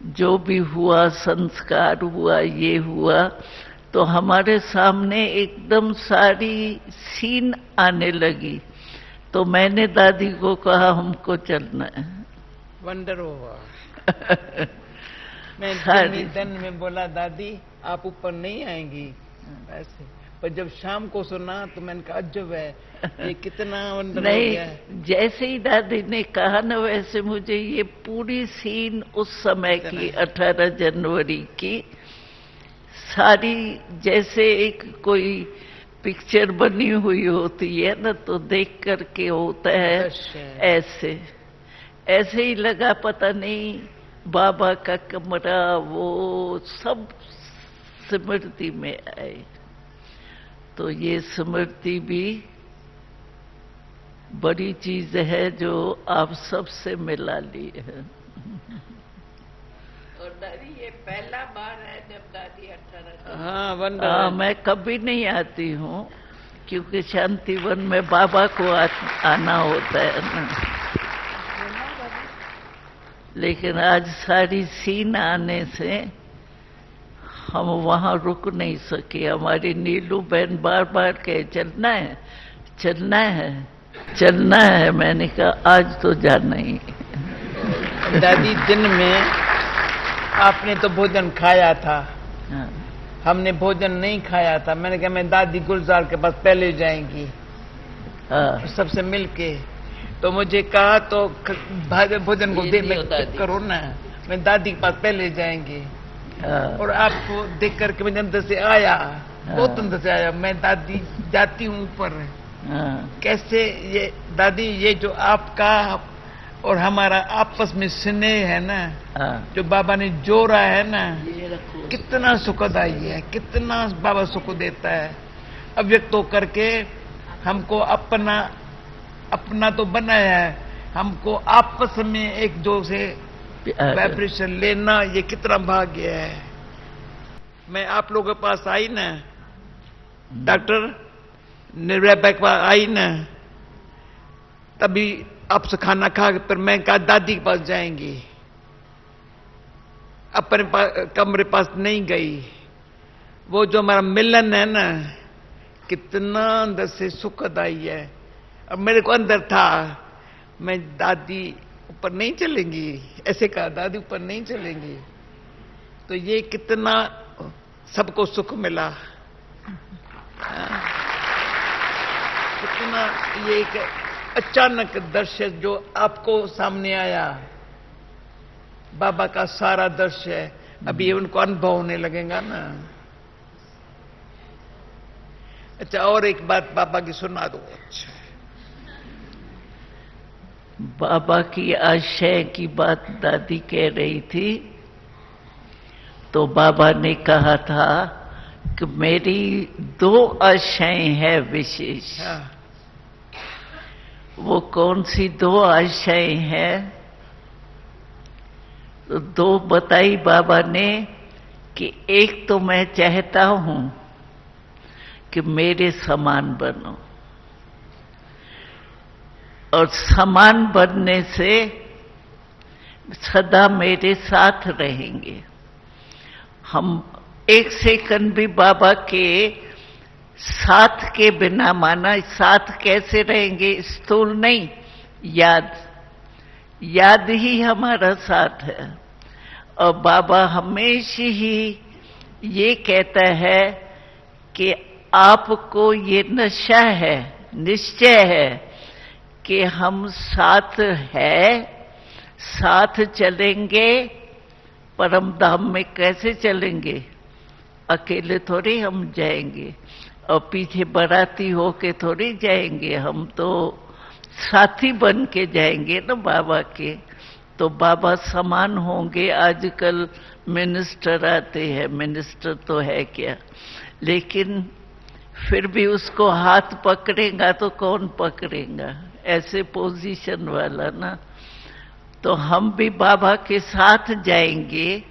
जो भी हुआ, संस्कार हुआ, ये हुआ, तो हमारे सामने एकदम सारी सीन आने लगी। तो मैंने दादी को कहा हमको चलना है। वंडर हुआ। मैं सारी दिन में बोला दादी आप ऊपर नहीं आएंगी ऐसे, पर जब शाम को सुना तो मैंने कहा अजब है, ये कितना वंडर हो गया है। नहीं, जैसे ही दादी ने कहा ना, वैसे मुझे ये पूरी सीन उस समय की 18 जनवरी की सारी, जैसे एक कोई पिक्चर बनी हुई होती है ना, तो देख करके होता है ऐसे ऐसे ही लगा। पता नहीं बाबा का कमरा वो सब स्मृति में आए। तो ये स्मृति भी बड़ी चीज है जो आप सबसे मिला ली है। और दादी ये पहला बार है जब दादी 18। हाँ, वंडर। मैं कभी नहीं आती हूँ क्योंकि शांतिवन में बाबा को आना होता है ना। लेकिन आज सारी सीन आने से हम वहां रुक नहीं सके। हमारी नीलू बहन बार बार कहे चलना है, चलना है, चलना है। मैंने कहा आज तो जाना ही। दादी दिन में आपने तो भोजन खाया था, हाँ। हमने भोजन नहीं खाया था। मैंने कहा मैं दादी गुलजार के पास पहले जाएंगी, हाँ। सबसे मिलके। तो मुझे कहा तो भोजन को दे करो ना, मैं दादी के पास पहले जाएंगे। हाँ। और आपको देख करके मैं अंदर से आया, बहुत अंदर से आया। मैं दादी जाती हूँ ऊपर, हाँ। कैसे ये दादी, ये जो आपका और हमारा आपस में स्नेह है ना, हाँ। जो बाबा ने जोड़ा है ना, कितना सुखदाई है, कितना बाबा सुख देता है। अव्यक्त होकर के हमको अपना तो बनाया है, हमको आपस में एक जो से वाइब्रेशन लेना, ये कितना भाग्य है। मैं आप लोगों के पास आई ना, डॉक्टर निर्भय के पास आई ना, तभी आपसे खाना खा के फिर मैं कहा दादी के पास जाएंगी। अपने कमरे पास नहीं गई। वो जो हमारा मिलन है ना, कितना अंदर से सुखदाई है। अब मेरे को अंदर था, मैं दादी ऊपर नहीं चलेंगी, ऐसे कहा दादी ऊपर नहीं चलेंगी। तो ये कितना सबको सुख मिला, कितना ये एक अचानक दृश्य जो आपको सामने आया, बाबा का सारा दृश्य अभी उनको अनुभव होने लगेगा ना। अच्छा, और एक बात बाबा की सुना दो। अच्छा, बाबा की आशय की बात दादी कह रही थी, तो बाबा ने कहा था कि मेरी 2 आशाएं हैं विशेष। हाँ। वो कौन सी 2 आशाएं हैं? तो 2 बताई बाबा ने कि एक तो मैं चाहता हूं कि मेरे समान बनो, और समान बनने से सदा मेरे साथ रहेंगे। हम एक सेकंड भी बाबा के साथ के बिना, माना साथ कैसे रहेंगे, स्थूल नहीं, याद ही हमारा साथ है। और बाबा हमेशा ही ये कहता है कि आपको ये नशा है, निश्चय है कि हम साथ है, साथ चलेंगे। परम धाम में कैसे चलेंगे? अकेले थोड़ी हम जाएंगे, और पीछे बाराती होके थोड़ी जाएंगे। हम तो साथी बन के जाएंगे ना बाबा के। तो बाबा समान होंगे। आजकल मिनिस्टर आते हैं, मिनिस्टर तो है क्या, लेकिन फिर भी उसको हाथ पकड़ेगा तो कौन पकड़ेगा, ऐसे पोजीशन वाला ना। तो हम भी बाबा के साथ जाएंगे,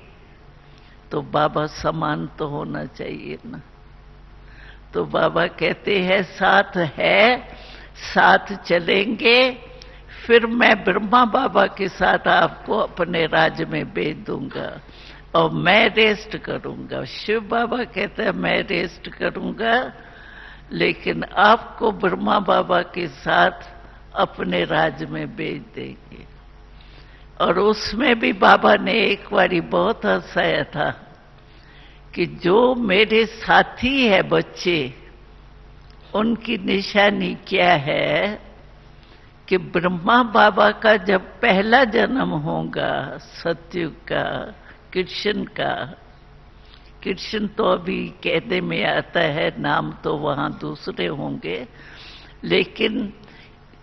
तो बाबा समान तो होना चाहिए ना। तो बाबा कहते हैं साथ है, साथ चलेंगे, फिर मैं ब्रह्मा बाबा के साथ आपको अपने राज्य में भेज दूंगा और मैं रेस्ट करूंगा। शिव बाबा कहते हैं मैं रेस्ट करूंगा, लेकिन आपको ब्रह्मा बाबा के साथ अपने राज्य में भेज देंगे। और उसमें भी बाबा ने एक बारी बहुत हंसाया था कि जो मेरे साथी है बच्चे, उनकी निशानी क्या है कि ब्रह्मा बाबा का जब पहला जन्म होगा सतयुग का, कृष्ण तो अभी कहने में आता है, नाम तो वहां दूसरे होंगे, लेकिन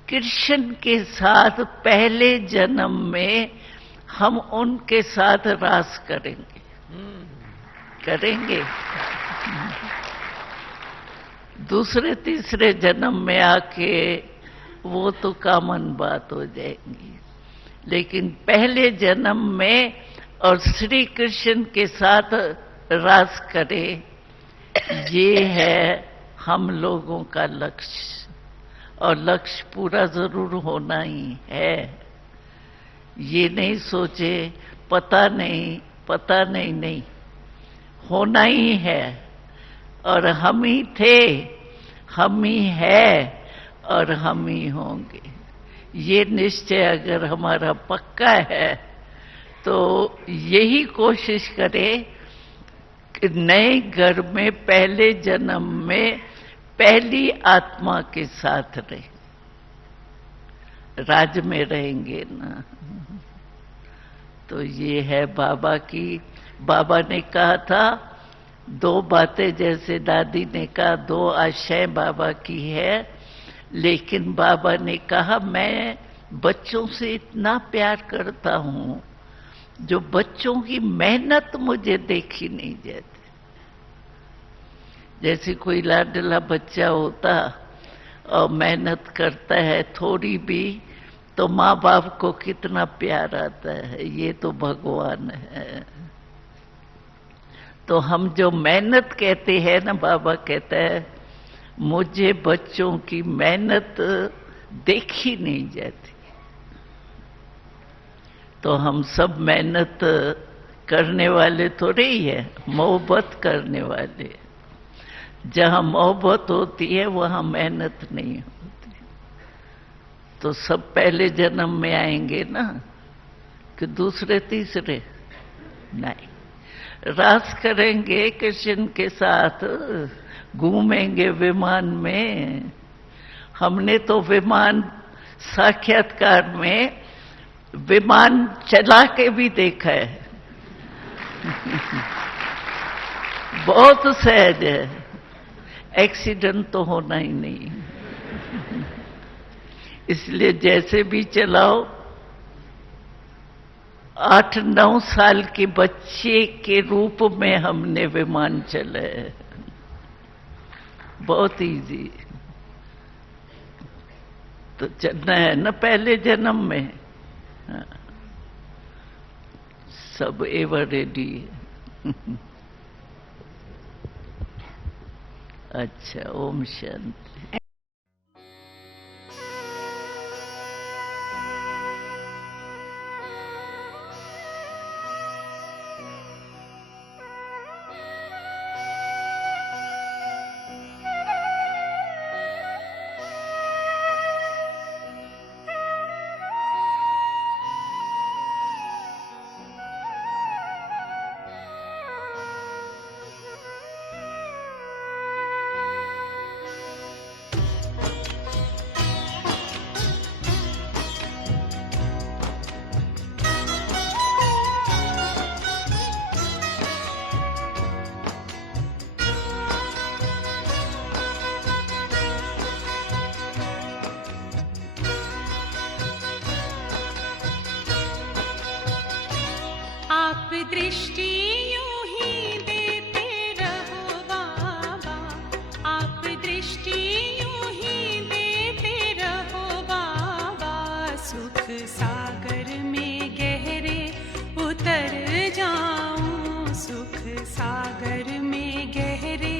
कृष्ण के साथ पहले जन्म में हम उनके साथ रास करेंगे। दूसरे तीसरे जन्म में आके वो तो कॉमन बात हो जाएगी, लेकिन पहले जन्म में और श्री कृष्ण के साथ रास करे, ये है हम लोगों का लक्ष्य। और लक्ष्य पूरा जरूर होना ही है। ये नहीं सोचे पता नहीं, होना ही है। और हम ही थे, हम ही है और हम ही होंगे। ये निश्चय अगर हमारा पक्का है तो यही कोशिश करें कि नए घर में पहले जन्म में पहली आत्मा के साथ रहे, राज में रहेंगे ना। तो ये है बाबा की। बाबा ने कहा था दो बातें, जैसे दादी ने कहा दो आशय बाबा की है, लेकिन बाबा ने कहा मैं बच्चों से इतना प्यार करता हूं जो बच्चों की मेहनत मुझे देखी नहीं जाती। जैसे कोई लाडला बच्चा होता और मेहनत करता है थोड़ी भी, तो माँ बाप को कितना प्यार आता है, ये तो भगवान है। तो हम जो मेहनत कहते हैं ना, बाबा कहता है मुझे बच्चों की मेहनत देखी नहीं जाती। तो हम सब मेहनत करने वाले थोड़े ही है, मोहब्बत करने वाले। जहां मोहब्बत होती है वहां मेहनत नहीं होती। तो सब पहले जन्म में आएंगे ना, कि दूसरे तीसरे नहीं। रास करेंगे कृष्ण के साथ, घूमेंगे विमान में। हमने तो विमान साक्षात्कार में विमान चला के भी देखा है। बहुत सहज है, एक्सीडेंट तो होना ही नहीं। इसलिए जैसे भी चलाओ, 8-9 साल के बच्चे के रूप में हमने विमान चला है। बहुत इजी। तो चलना है ना पहले जन्म में। हाँ। सब एवर रेडी है। अच्छा, ओम शांति। दृष्टि यूं ही देते रहो बाबा, आप दृष्टि यूं ही देते रहो बाबा। सुख सागर में गहरे उतर जाऊं, सुख सागर में गहरे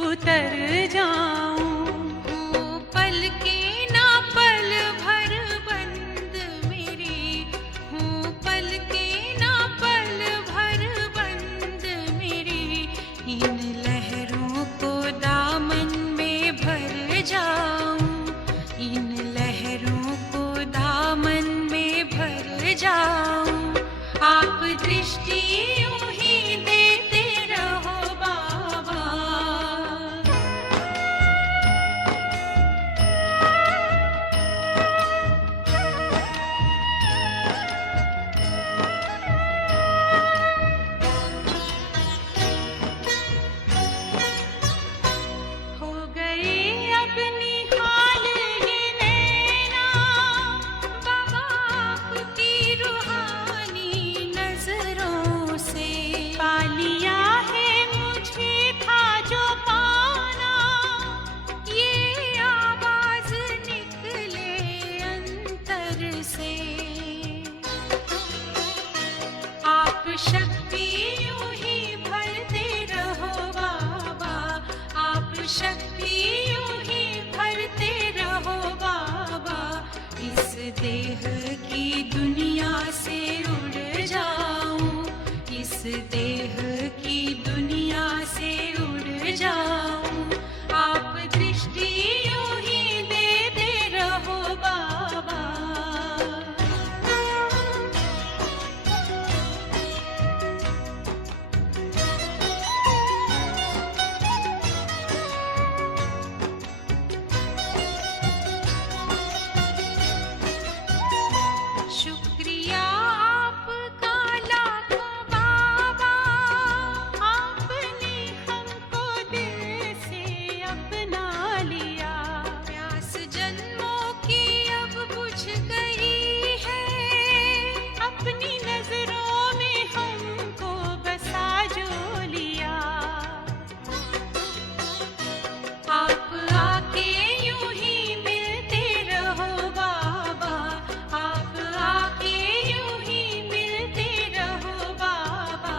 उतर जाऊं। पल के ना पल भर बन देह की दुनिया से उड़ जाऊं, इस देह की दुनिया से उड़ जाऊं। आप दृष्टि यूं ही देते रहो बाबा। शुक्रिया आपका लाखों बाबा, आपने हमको दिल से अपना लिया। प्यास जन्मों की अब बुझ गई है, अपनी नजरों में हमको बसा जो लिया। आप आके यूं ही मिलते रहो बाबा, आप आके यूं ही मिलते रहो बाबा।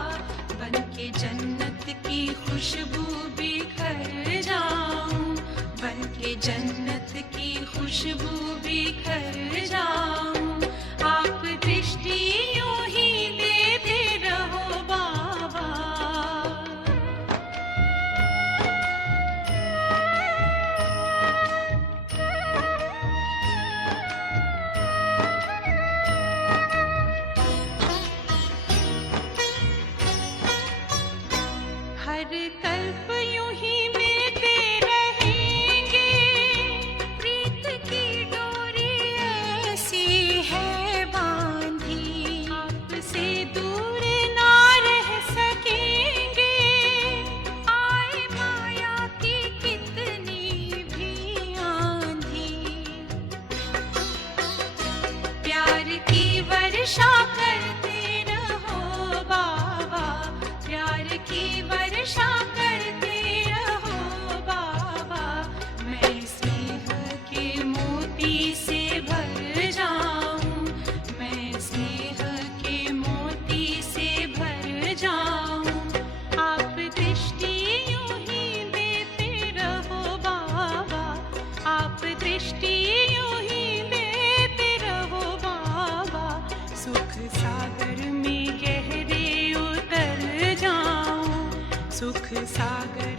बनके जन्नत की खुशबू बिखर जाऊं, बनके जन्नत की खुशबू बिखर जाऊं। आप दृष्टि यूं ही देते रहो बाबा। हर कल्प यूं ही मिलते रहेंगे, प्रीत की डोरी ऐसी है बांधी। आपसे दूर ना रह सकेंगे, आए माया की कितनी भी आंधी। प्यार की वर्षा करते रहो बाबा, प्यार की वर्षा करते रहो बाबा। मैं स्नेह के मोती से भर जाऊं, मैं स्नेह के मोती से भर जाऊं। आप दृष्टि यूं ही देते रहो बाबा, आप दृष्टि यूं ही देते रहो बाबा। सुख सागर में गहरे उतर जाऊं, सुख सागर